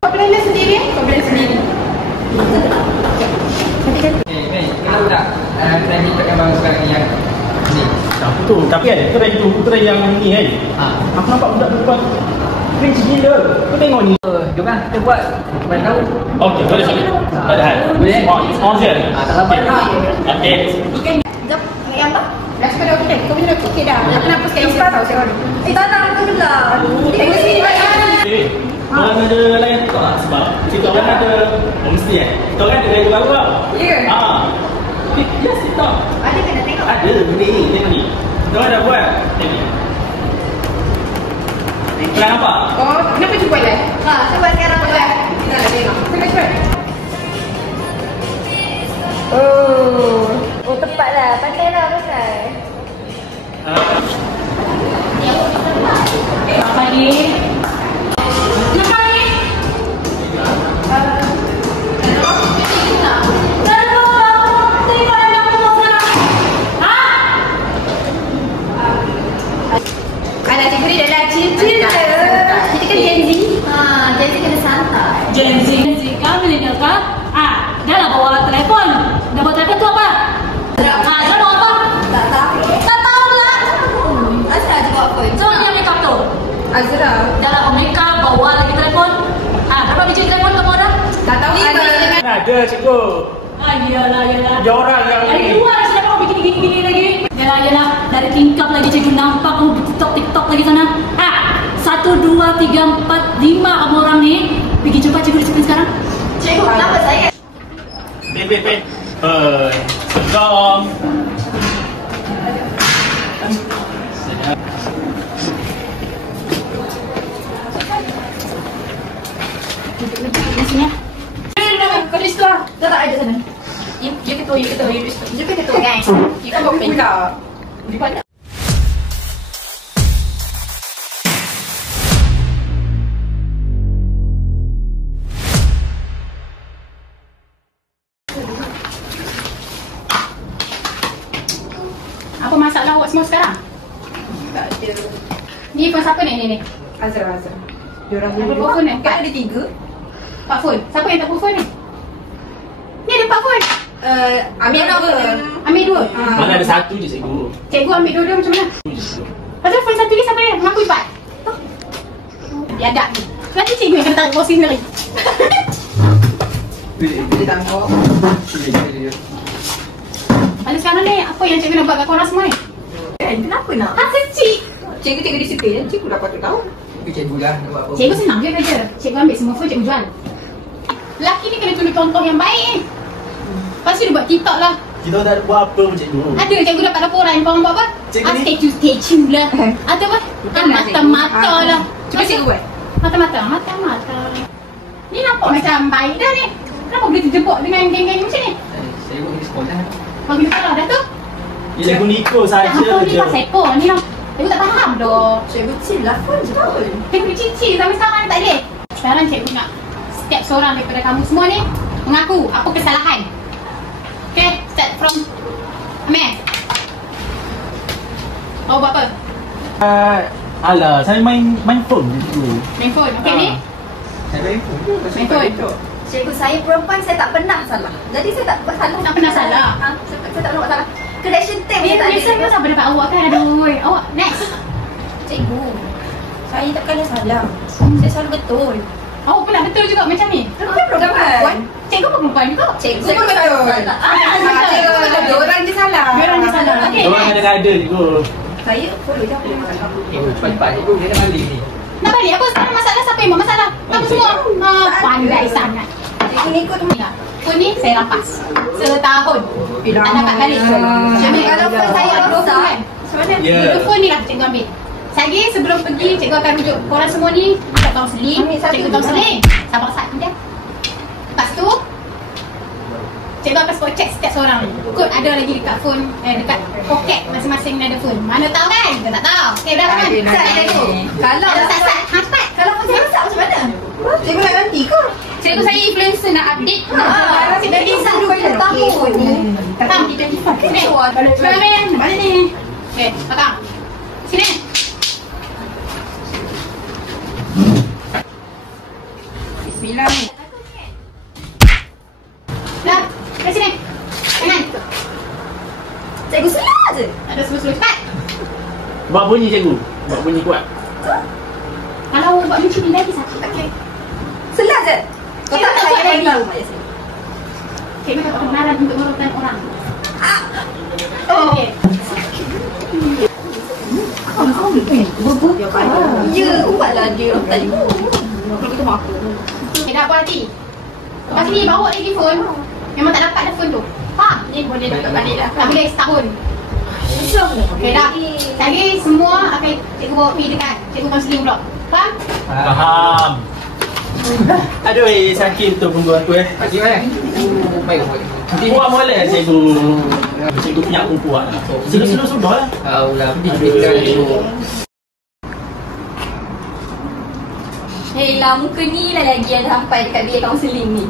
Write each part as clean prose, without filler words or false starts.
Kau blender sendiri? Kau blender sendiri. Kenapa tak trend TikTok yang baru sekarang ni yang ni? Tak betul. Tapi kan trend tu trend yang ni kan. Aku nampak budak perempuan cringe gila. Kau tengok ni. Jom lah kita buat. Bagi tahu. Okey, boleh boleh. Tak ada hal. Boleh? On je. Tak apa lah. Okey. Ikan jap, yang apa? Dah suka dah okey. Kau punya dah okey dah. Kenapa sekarang saya tahu saya tahu. Tak nak tu lah. Tengok sini banyak. Korang ada layan TikTok tak? Sebab TikTok kan ada mesti kan? TikTok kan ada gaya baru tau. Ya. Yes, TikTok. Ada ke nak tengok? Ada, benda ni, tengok ni. Korang dah buat. Tengok ni. Korang nampak? Oh, kenapa tu buat live? Saya buat sekarang buat live. Kita nak tengok. Cepat. Oh tepat lah. Pandai lah pasal. Apa ni? Anak cikgu ni dah cil-cil je. Kita kan Gen Z. Gen Z kena santai. Gen Z kah? Millennial kah? Dah lah bawa telefon. Dah bawa telefon tu apa? Dah bawa apa? Tak tahu lah. Azra je buat apa? So yang make up tu? Azra. Dah lah make up, bawa lagi telefon. Berapa biji telefon kamu ada? Tak tahu ada. Ada cikgu. Iyalah. Dia orang yang Dari ni. luar siapa kau bikin gini-gini lagi? Yalah. Dari tingkap lagi cikgu nampak kamu TikTok lagi sana. 1, 2, 3, 4, 5 kamu orang ni. Pergi jumpa cikgu disiplin sekarang. Cikgu, kenapa saya? Ben. Sedang. Sini ya. Kau di situ lah. Tak ada sana. You ketua. Juga ketua guys. Kita buat pula. Di mana? Apa masalah awak semua sekarang? Tak ada. Ni phone siapa ni? Azra. Diorang Apa dua. phone ni? Kan ada 3. 4 phone. Siapa yang tak phone ni? Ni ada 4 phone. Ambil apa? Ambil 2. Mana ada satu je cikgu. Cikgu ambil 2 macam mana? Lepas tu phone satu ni siapa yang mengaku 4? Biadab ni. Nanti cikgu yang kena tarik posisi sendiri. Dia tangkap. Lalu sekarang ni apa yang cikgu nak buat kat korang semua ni? Kenapa nak? Kecil. Cikgu disiplin. Cikgu dah patut tahu. Cikgu lah nak buat apa. Cikgu senang je kerja. Cikgu ambil semua phone, cikgu jual. Lelaki ni kena tunjuk contoh yang baik. Lepas tu dia buat TikTok lah. Kita tak ada buat apa pun cikgu. Ada cikgu dapat laporan korang buat apa? Cikgu ni? Statue lah. Ada apa? Mata-mata lah. Cuba cikgu buat. Mata-mata. Ni nampak macam baik dah ni. Kenapa boleh terjebak dengan geng-geng macam ni? Saya buat ni sekolah. Bagi salah dah tu. Cikgu Niko saja Apa ni je. pasal ekor ni lah. Cikgu tak faham dah. Cikgu chill lah pun je tahu. Cikgu cici sampai sekarang tak ada. Sekarang cikgu nak setiap seorang daripada kamu semua ni mengaku apa kesalahan. Okay, start from Amir. Kau buat apa? Alah, saya main phone je cikgu. Main phone. Okay ni? Saya main phone. Main phone. Cikgu, saya perempuan, saya tak pernah salah. Jadi saya tak buat salah. Tak pernah salah? Saya tak pernah buat salah. Correction time Dia saya tak biasa ada. pun sampai dapat awak kan. Aduh. Awak next. Cikgu, saya tak kena salah. Saya selalu betul. Awak pula betul juga macam ni. Kenapa perempuan? Cikgu pun perempuan juga. Cikgu pun betul. Cikgu betul. Diorang je salah. Diorang je salah. Okay, Orang next. ada cikgu. Saya follow je apa yang masalah. Cepat-cepat cikgu dia nak balik ni. Nak balik apa sekarang masalah? Siapa yang buat masalah? Kamu semua. Pandai sangat. Cikgu ni ikut Phone ni saya rampas. Setahun. Tak dapat balik. Jadi kalau phone saya dua phone kan? Ya. Dua phone ni lah cikgu ambil. Lagi sebelum pergi, cikgu akan rujuk korang semua ni tak tahu seling. Ambil satu Cikgu tahu juga. seling. Sabar satu je. Lepas tu cikgu akan spot check setiap seorang. Kod ada lagi dekat phone, dekat poket masing-masing ada phone. Mana tahu kan? Kita tak tahu. Okey dah kan? Sat cikgu. Kalau Sat. Hampat. kalau pun saya masak macam mana? Cikgu nak ganti ke? Cikgu saya influencer nak update. Cikgu ni selalu kita tahun ni. Petang di 25. Sini. Balik ni. Okey, petang. Sini. Bismillah. Hilang. Dah, kat sini. Kanan. Cikgu salah je. Ada slow-slow cepat. Buat bunyi cikgu. Buat bunyi kuat. Kalau awak buat macam ni lagi sakit. Okey. Salah je. Kau tak Cikgu saya tak lagi. Cikgu tak kebenaran untuk merupakan orang. Oh. Okey. Ya, buatlah dia tadi. Kita makan. Okay, dah puas hati. Lepas ni bawa lagi phone. Memang tak dapat dah phone tu. Faham? Ni boleh tutup balik dah. Dah boleh setahun. Okay dah. Jadi semua akan cikgu bawa pergi dekat cikgu kaunseling pula. Faham? Faham. Aduh, sakit tu punggung aku Pakcik mana? Baik buat. Kuat boleh cikgu. Cikgu punya aku kuat. Selu-selu sudah lah. Taulah, pendidikan dulu. Hei lah, muka ni lah lagi yang sampai dekat bilik kaunseling ni.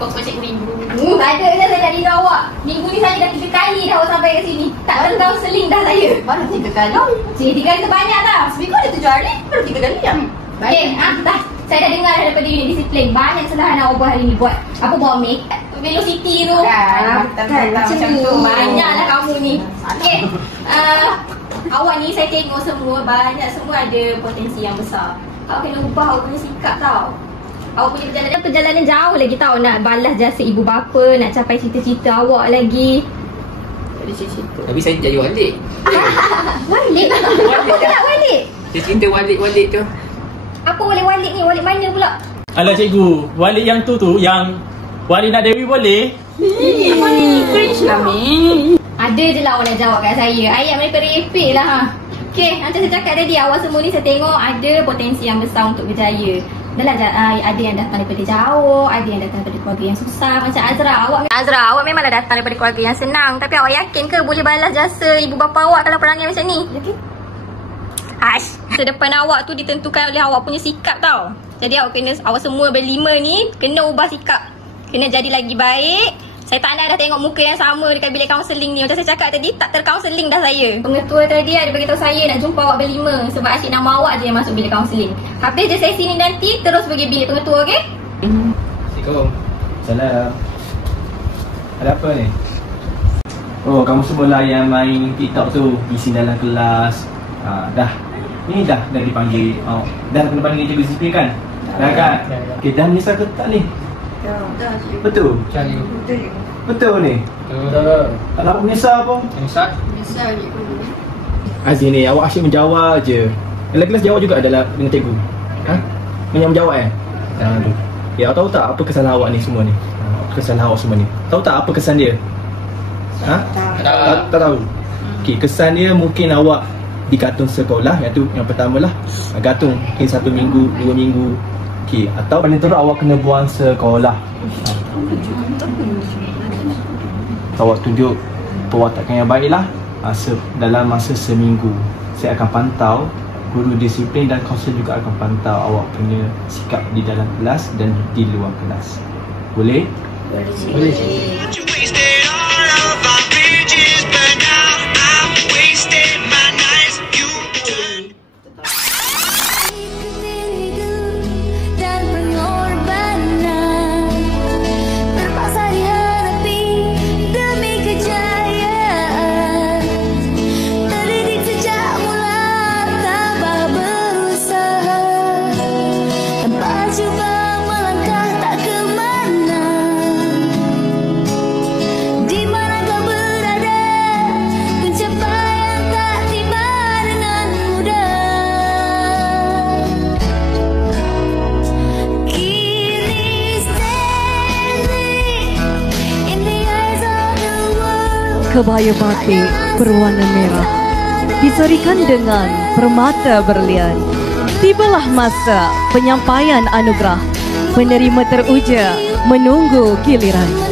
Kau cikgu minggu. Tak ada dah saya dah rindu awak. Minggu ni saya dah 3 kali dah awak sampai kat sini. Tak ada kaunseling dah saya. Mana 3 kali? 3 kali tu banyak dah. Seminggu ada 7 hari, baru 3 kali ya. Okey, dah. Saya dah dengar daripada unit disiplin. Banyak kesalahan awak buat hari ni. Buat apa, bawa make velocity tu. Macam tu. Banyaklah kamu ni. Okey. Awak ni saya tengok semua, banyak semua ada potensi yang besar. Awak kena ubah awak punya sikap tau. Awak punya perjalanan jauh lagi tau. Nak balas jasa ibu bapa, nak capai cita-cita awak lagi. Ada cita-cita. Tapi saya jadi walik. Walik? Apa nak walik? Dia cerita walik-walik tu. Apa walik-walik ni? Walik mana pula? Alah cikgu, walik yang tu yang walik nak Dewi boleh? Apa ni? Cringe lah ni. Ada je lah awak nak jawab kat saya. Ayat mereka repek lah ha. Okay, macam saya cakap tadi, awak semua ni saya tengok ada potensi yang besar untuk berjaya. Adalah ada yang datang daripada jauh, ada yang datang daripada keluarga yang susah. Macam Azra, awak memanglah datang daripada keluarga yang senang. Tapi awak yakin ke boleh balas jasa ibu bapa awak kalau perangai macam ni? Yakin? Ash, masa depan awak tu ditentukan oleh awak punya sikap tau. Jadi awak semua berlima ni kena ubah sikap. Kena jadi lagi baik. Saya tak nak dah tengok muka yang sama dekat bilik kaunseling ni. Macam saya cakap tadi, tak terkaunseling dah saya. Pengetua tadi ada beritahu saya nak jumpa awak berlima. Sebab asyik nama awak je yang masuk bilik kaunseling. Habis je sesi ni nanti, terus pergi bilik pengetua, okey? Assalamualaikum. Salam. Ada apa ni? Oh, kamu semua lah yang main TikTok tu, isi dalam kelas. Dah. Ni dah dipanggil. Dah kena panggil cikgu disiplin kan? Dah kan? Okey, dah menyesal ke tak ni? Dah. Betul? Cari. Betul ni? Betul. Tak nak menyesal pun? Ustaz. Biasa je. Azri ni, awak asyik menjawab je. Dalam kelas jawab juga adalah dengan cikgu. Banyak menjawab Aduh. Ya, awak tahu tak apa kesalahan awak ni semua ni? Kesalahan awak semua ni. Tahu tak apa kesan dia? Tak tahu. Okey, kesan dia mungkin awak digantung sekolah, iaitu yang pertama lah gantung mungkin 1 minggu, 2 minggu. Okey, atau paling teruk awak kena buang sekolah. Awak tunjuk perwatakan yang baiklah dalam masa seminggu. Saya akan pantau, guru disiplin dan kaunselor juga akan pantau awak punya sikap di dalam kelas dan di luar kelas. Boleh? Boleh. Kebaya batik berwarna merah diserikan dengan permata berlian. Tibalah masa penyampaian anugerah. Penerima teruja menunggu giliran.